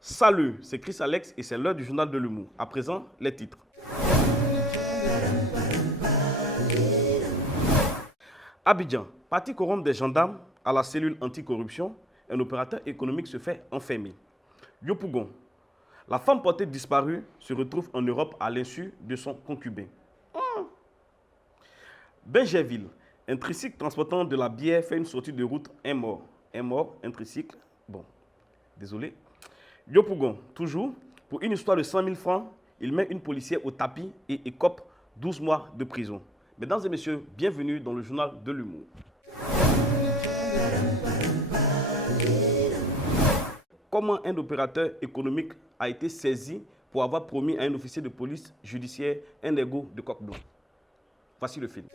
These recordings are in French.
Salut, c'est Chris Alex et c'est l'heure du journal de l'humour. À présent, les titres. Abidjan, parti corrompre des gendarmes à la cellule anticorruption, un opérateur économique se fait enfermer. Yopougon, la femme portée disparue se retrouve en Europe à l'insu de son concubin. Benjerville, un tricycle transportant de la bière fait une sortie de route, un mort. Un mort, un tricycle, bon, désolé. Yopougon, toujours, pour une histoire de 100 000 francs, il met une policière au tapis et écope 12 mois de prison. Mesdames et messieurs, bienvenue dans le journal de l'humour. Comment un opérateur économique a été saisi pour avoir promis à un officier de police judiciaire un ego de coq blanc? Voici le film.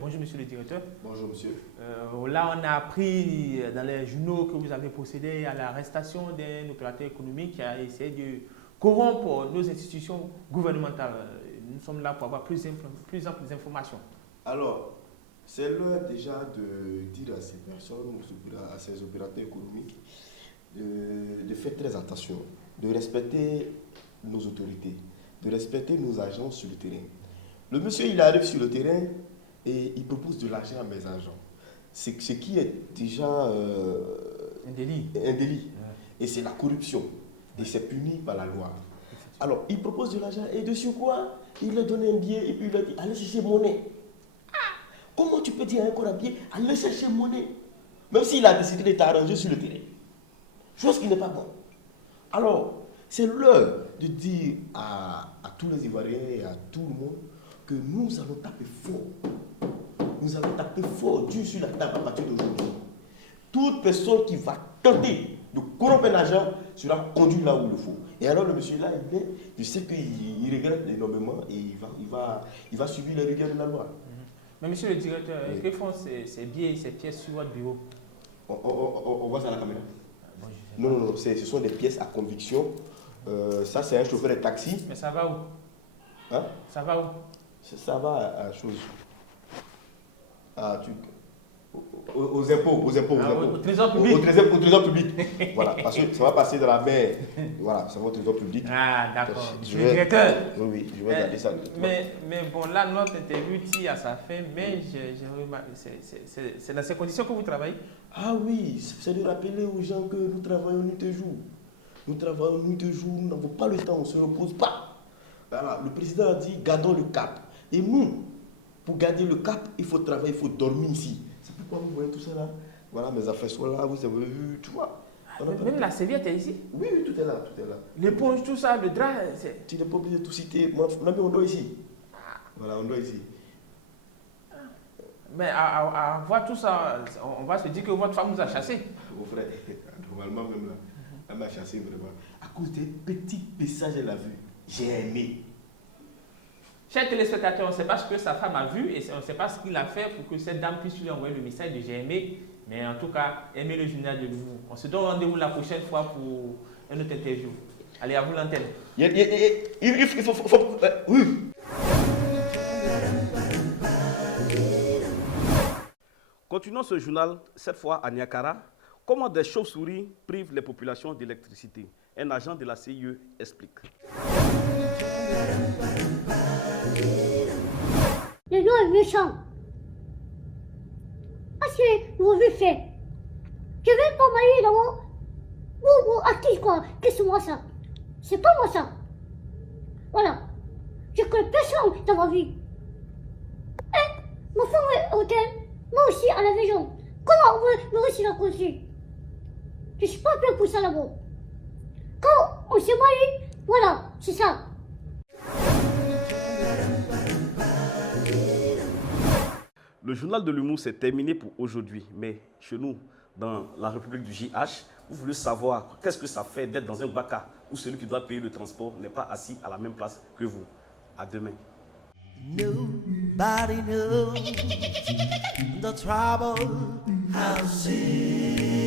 Bonjour monsieur le directeur. Bonjour monsieur. Là on a appris dans les journaux que vous avez procédé à l'arrestation d'un opérateur économique qui a essayé de corrompre nos institutions gouvernementales. Nous sommes là pour avoir plus amples informations. Alors, c'est l'heure déjà de dire à ces personnes, à ces opérateurs économiques, de faire très attention, de respecter nos autorités, de respecter nos agents sur le terrain. Le monsieur, il arrive sur le terrain et il propose de l'argent à mes agents. Ce qui est déjà un délit. Un délit. Et c'est la corruption. Et c'est puni par la loi. Alors, il propose de l'argent et dessus quoi? Il leur donne un billet et puis il leur dit, allez chercher monnaie. Comment tu peux dire à un corabier, allez chercher monnaie? Même s'il a décidé de t'arranger sur le terrain. Chose qui n'est pas bonne. Alors, c'est l'heure de dire à tous les Ivoiriens et à tout le monde que nous allons taper fort. Nous allons taper fort, dur sur la table à partir d'aujourd'hui. Toute personne qui va tenter de corrompre un agent sera conduit là où il le faut. Et alors le monsieur là, je sais qu'il regrette énormément et il va subir les rigueurs de la loi. Mais monsieur le directeur, oui. Que font ces billets et ces pièces sur votre bureau? On voit ça à la caméra. Non, ce sont des pièces à conviction. Ça, c'est un chauffeur de taxi. Mais ça va où? Hein? Ça va où? Ça va à chose. Aux impôts. Au trésor public. Au trésor public. Voilà, parce que ça va passer dans la main. Voilà, ça va au trésor public. Ah, d'accord. Directeur. Oui, je vais regarder ça. Mais bon, là, notre interview tire à sa fin, mais c'est dans ces conditions que vous travaillez? Ah oui, c'est de rappeler aux gens que nous travaillons nuit et jour. Nous travaillons nuit et jour, nous n'avons pas le temps, on ne se repose pas. Voilà, le président a dit, gardons le cap. Et nous, pour garder le cap, il faut travailler, il faut dormir ici. C'est pourquoi vous voyez tout ça là. Voilà, mes affaires sont là, vous avez vu, tu vois. Même la serviette est ici? Oui, tout est là, L'éponge, tout ça, le drap, c'est... Tu n'es pas obligé de tout citer. Moi, on doit ici. Voilà, on doit ici. Mais à voir tout ça, on va se dire que votre femme nous a chassés. Mon frère, normalement même là, elle m'a chassé vraiment. À cause des petits messages qu'elle a vus, j'ai aimé. Chers téléspectateurs, on ne sait pas ce que sa femme a vu et on ne sait pas ce qu'il a fait pour que cette dame puisse lui envoyer le message de j'ai aimé. Mais en tout cas, aimez le journal de l'humour. On se donne rendez-vous la prochaine fois pour une autre interview. Allez, à vous l'antenne. Il faut oui. Continuons ce journal, cette fois à Niakara. Comment des chauves-souris privent les populations d'électricité? Un agent de la CIE explique. Le nom est méchant. Parce que vous avez fait. Je vais pas marier là-haut. Vous actrice quoi? Qu'est-ce que moi ça? C'est pas moi ça. Voilà. Je connais personne dans ma vie. Ma femme est au hôtel. Moi aussi à la maison. Comment vous réussissez à conduire? Je suis pas prêt pour ça là-bas. Quand on s'est marié, voilà, c'est ça. Le journal de l'humour, c'est terminé pour aujourd'hui. Mais chez nous, dans la République du JH, vous voulez savoir qu'est-ce que ça fait d'être dans un baka où celui qui doit payer le transport n'est pas assis à la même place que vous. À demain. Nobody knows the trouble I've seen.